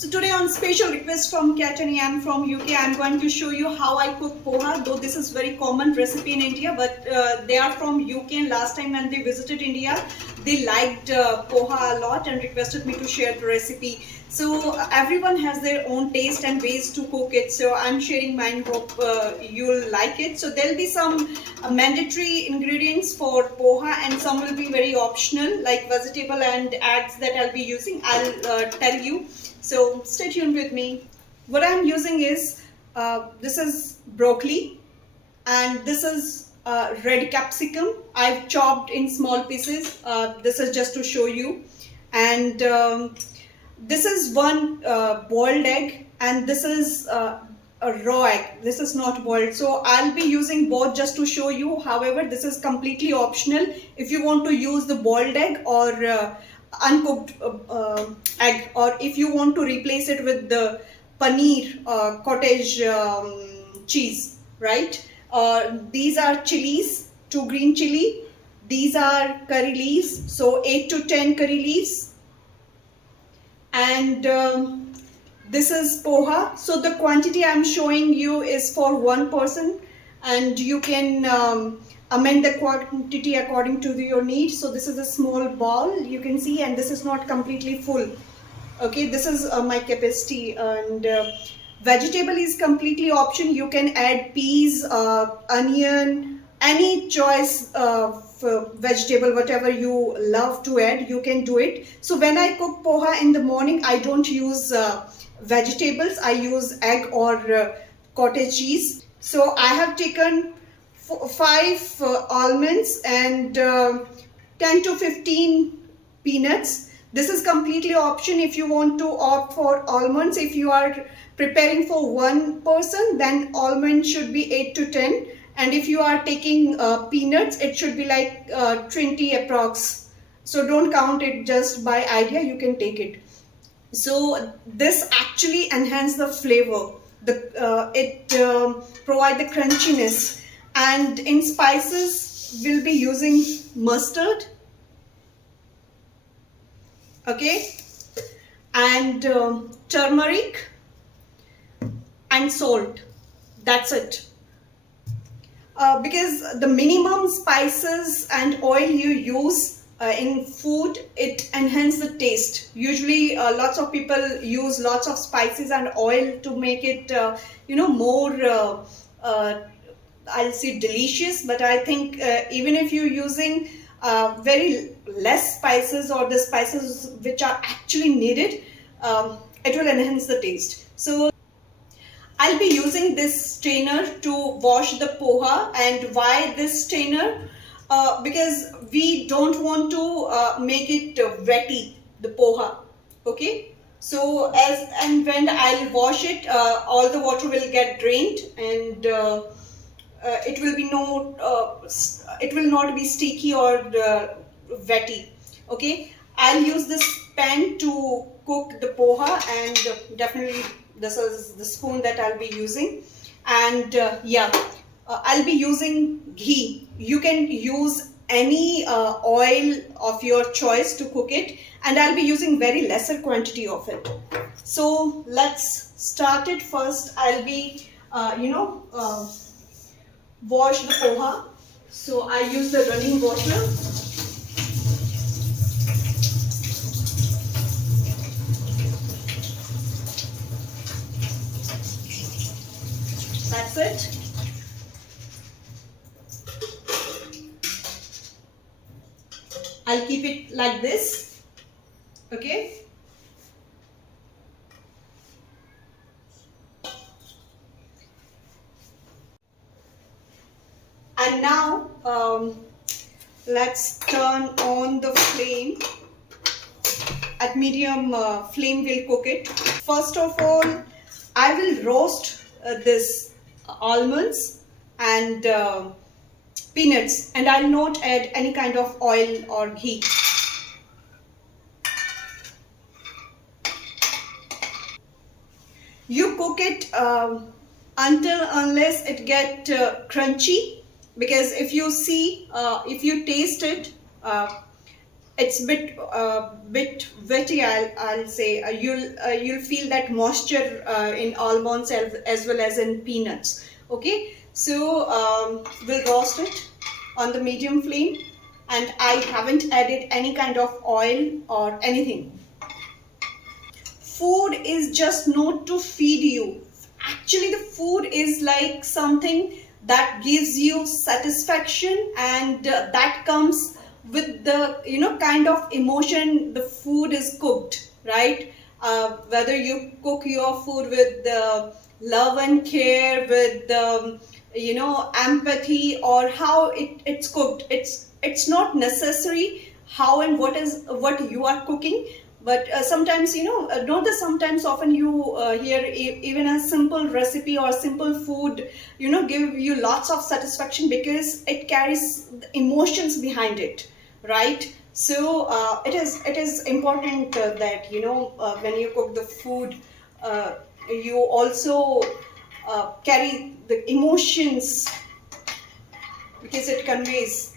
So today on special request from Katani and from UK, I'm going to show you how I cook poha. Though this is very common recipe in India, but they are from UK, and last time when they visited India, they liked poha a lot and requested me to share the recipe. So everyone has their own taste and ways to cook it. So I'm sharing mine. Hope you'll like it. So there'll be some mandatory ingredients for poha, and some will be very optional, like vegetable and eggs that I'll be using. I'll tell you. So stay tuned with me. What I'm using is this is broccoli, and this is red capsicum. I've chopped in small pieces. This is just to show you. And this is one boiled egg, and this is a raw egg. This is not boiled. So I'll be using both just to show you. However, this is completely optional. If you want to use the boiled egg or uncooked egg, or if you want to replace it with the paneer cottage cheese, right? These are chilies, 2 green chili. These are curry leaves, so 8 to 10 curry leaves. And this is poha. So the quantity I'm showing you is for one person, and you can amend the quantity according to your needs. So this is a small ball, you can see, and this is not completely full. Okay, this is my capacity. And vegetable is completely option. You can add peas, onion, any choice of vegetable, whatever you love to add, you can do it. So when I cook poha in the morning, I don't use vegetables. I use egg or cottage cheese. So I have taken 5 almonds and 10 to 15 peanuts. This is completely option. If you want to opt for almonds, if you are preparing for one person, then almond should be 8 to 10. And if you are taking peanuts, it should be like 20 approx. So don't count it just by idea, you can take it. So this actually enhances the flavor. It provides the crunchiness. And in spices, we'll be using mustard, okay, and turmeric and salt. That's it. Because the minimum spices and oil you use in food, it enhances the taste. Usually lots of people use lots of spices and oil to make it more I'll say delicious. But I think even if you're using very less spices, or the spices which are actually needed, it will enhance the taste. So I'll be using this strainer to wash the poha. And why this strainer? Because we don't want to make it wetty, the poha. Okay. So when I'll wash it, all the water will get drained, and it will not be sticky or wetty. Okay, I'll use this pan to cook the poha, and definitely this is the spoon that I'll be using. And I'll be using ghee. You can use any oil of your choice to cook it, and I'll be using very lesser quantity of it. So let's start it. First I'll be wash the poha. So I use the running water. That's it. I'll keep it like this. Okay. And now let's turn on the flame. At medium flame we'll cook it. First of all, I will roast this almonds and peanuts, and I'll not add any kind of oil or ghee. You cook it unless it get crunchy. Because if you see, if you taste it, it's bit wetty. I'll say you'll feel that moisture in almonds as well as in peanuts. Okay, so we'll roast it on the medium flame, and I haven't added any kind of oil or anything. Food is just not to feed you. Actually, the food is like something that gives you satisfaction, and that comes with the kind of emotion the food is cooked, right? Whether you cook your food with love and care, with empathy, or how it's cooked, it's not necessary how and what you are cooking. But sometimes, not the sometimes, often you hear even a simple recipe or simple food give you lots of satisfaction because it carries the emotions behind it, right? So it is important that when you cook the food, you also carry the emotions, because it conveys.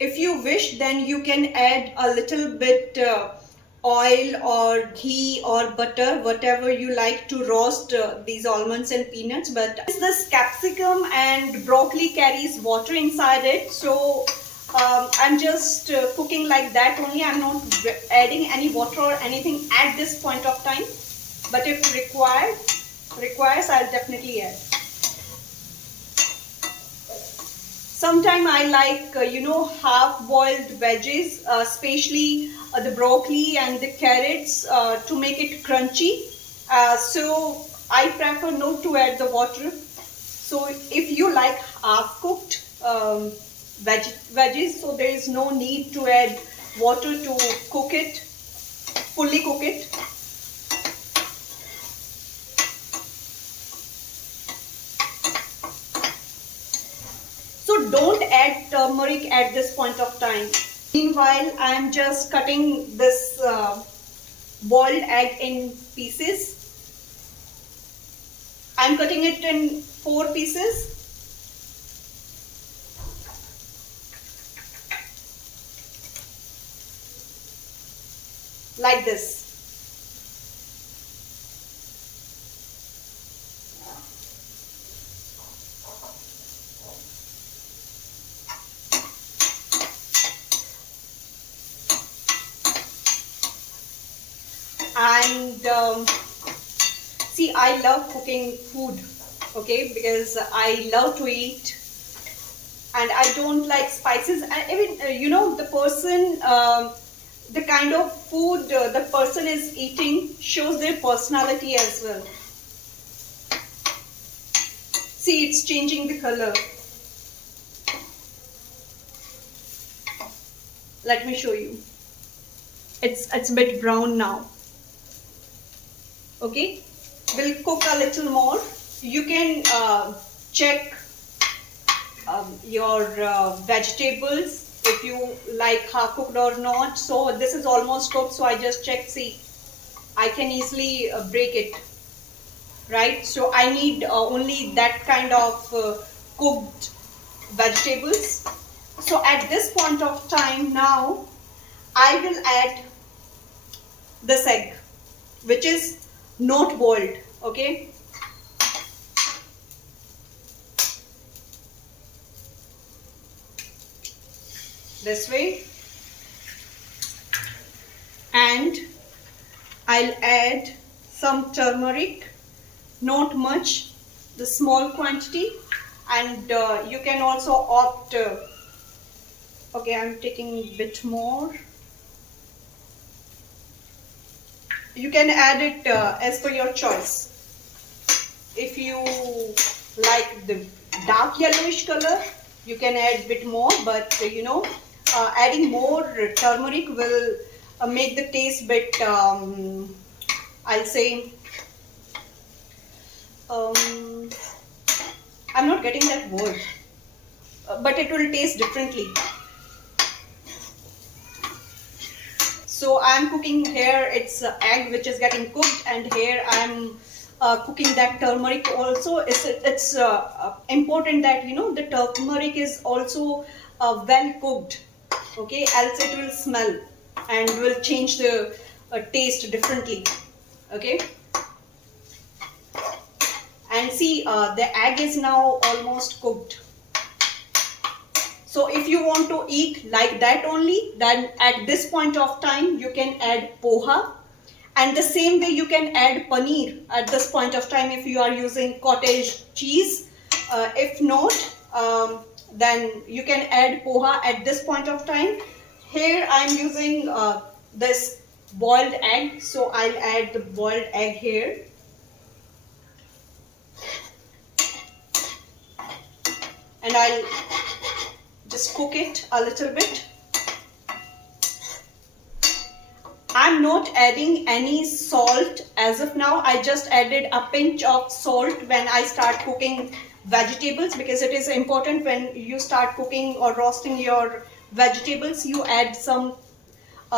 If you wish, then you can add a little bit oil or ghee or butter, whatever you like, to roast these almonds and peanuts. But this capsicum and broccoli carries water inside it, so I'm just cooking like that only. I'm not adding any water or anything at this point of time. But if requires, I'll definitely add. Sometimes I like, half-boiled veggies, especially the broccoli and the carrots, to make it crunchy. So I prefer not to add the water. So if you like half-cooked veggies, so there is no need to add water to cook it, fully cook it. So don't add turmeric at this point of time. Meanwhile, I am just cutting this boiled egg in pieces. I am cutting it in 4 pieces. Like this. And see, I love cooking food, okay, because I love to eat, and I don't like spices. And even the person, the kind of food the person is eating shows their personality as well. See, it's changing the color. Let me show you. It's a bit brown now. Okay, we'll cook a little more. You can check your vegetables if you like half cooked or not. So this is almost cooked, so I just checked. See, I can easily break it, right? So I need only that kind of cooked vegetables. So at this point of time now, I will add this egg, which is not boiled, okay? This way. And I'll add some turmeric, not much, the small quantity, and you can also opt, okay, I'm taking a bit more. You can add it as per your choice. If you like the dark yellowish color, you can add a bit more, but adding more turmeric will make the taste bit, I'll say, I'm not getting that word, but it will taste differently. So I'm cooking here, it's egg which is getting cooked, and here I'm cooking that turmeric also. It's important that the turmeric is also well cooked. okay, else it will smell and will change the taste differently. Okay, and see, the egg is now almost cooked. So if you want to eat like that only, then at this point of time you can add poha, and the same way you can add paneer at this point of time if you are using cottage cheese. If not, then you can add poha at this point of time. Here I am using this boiled egg, so I'll add the boiled egg here. And I'll just cook it a little bit. I'm not adding any salt as of now. I just added a pinch of salt when I start cooking vegetables, because it is important when you start cooking or roasting your vegetables, you add some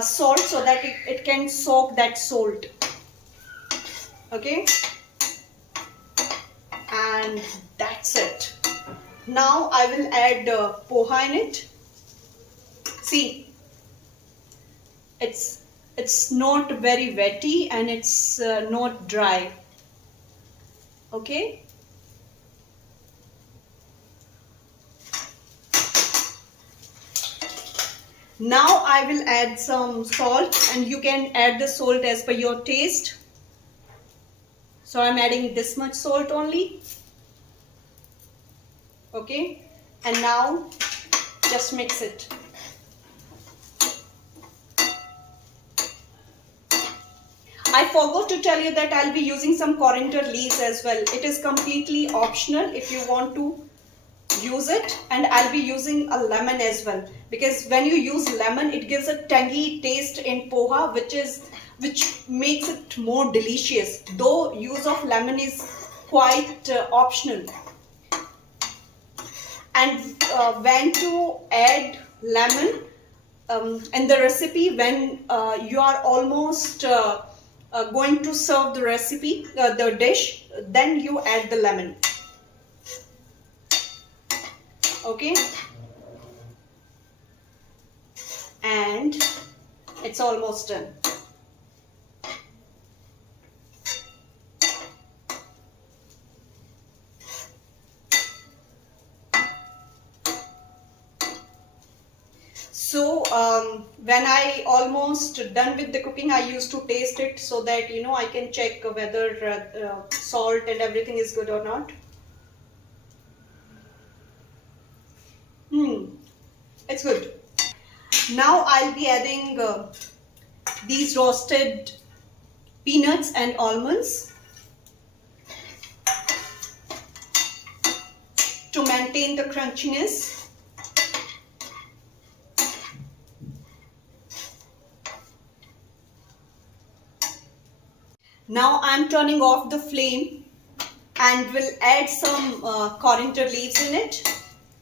salt so that it can soak that salt. Okay, and that's it. Now I will add poha in it. See, it's not very wetty and it's not dry. Okay, now I will add some salt, and you can add the salt as per your taste. So I'm adding this much salt only. Okay, and now just mix it. I forgot to tell you that I'll be using some coriander leaves as well. It is completely optional if you want to use it, and I'll be using a lemon as well, because when you use lemon it gives a tangy taste in poha, which makes it more delicious, though use of lemon is quite optional. And when to add lemon in the recipe, when you are almost going to serve the recipe, the dish, then you add the lemon. Okay, and it's almost done. So when I almost done with the cooking, I used to taste it so that I can check whether salt and everything is good or not. It's good. Now I'll be adding these roasted peanuts and almonds to maintain the crunchiness. Now I'm turning off the flame and will add some coriander leaves in it.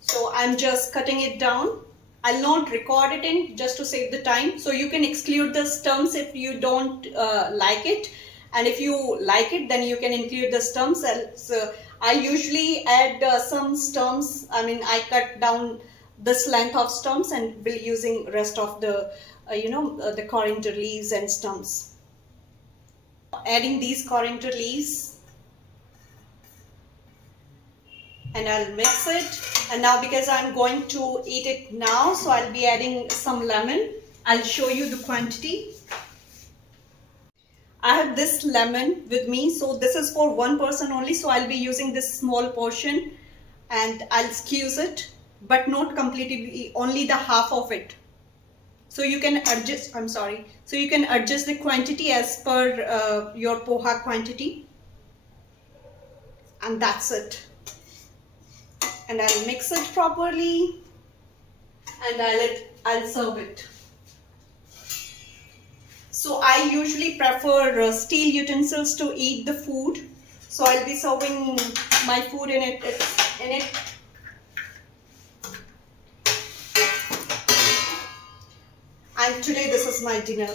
So I'm just cutting it down. I'll not record it in just to save the time. So you can exclude the stems if you don't like it. And if you like it, then you can include the stems. So I usually add some stems. I mean, I cut down this length of stems and will using rest of the, the coriander leaves and stems. Adding these coriander leaves, and I'll mix it. And now because I'm going to eat it now, so I'll be adding some lemon. I'll show you the quantity. I have this lemon with me, so this is for one person only, so I'll be using this small portion and I'll squeeze it, but not completely, only the half of it. So you can adjust, so you can adjust the quantity as per your poha quantity. And that's it. And I'll mix it properly and I'll serve it. So I usually prefer steel utensils to eat the food. So I'll be serving my food in it. And today this is my dinner.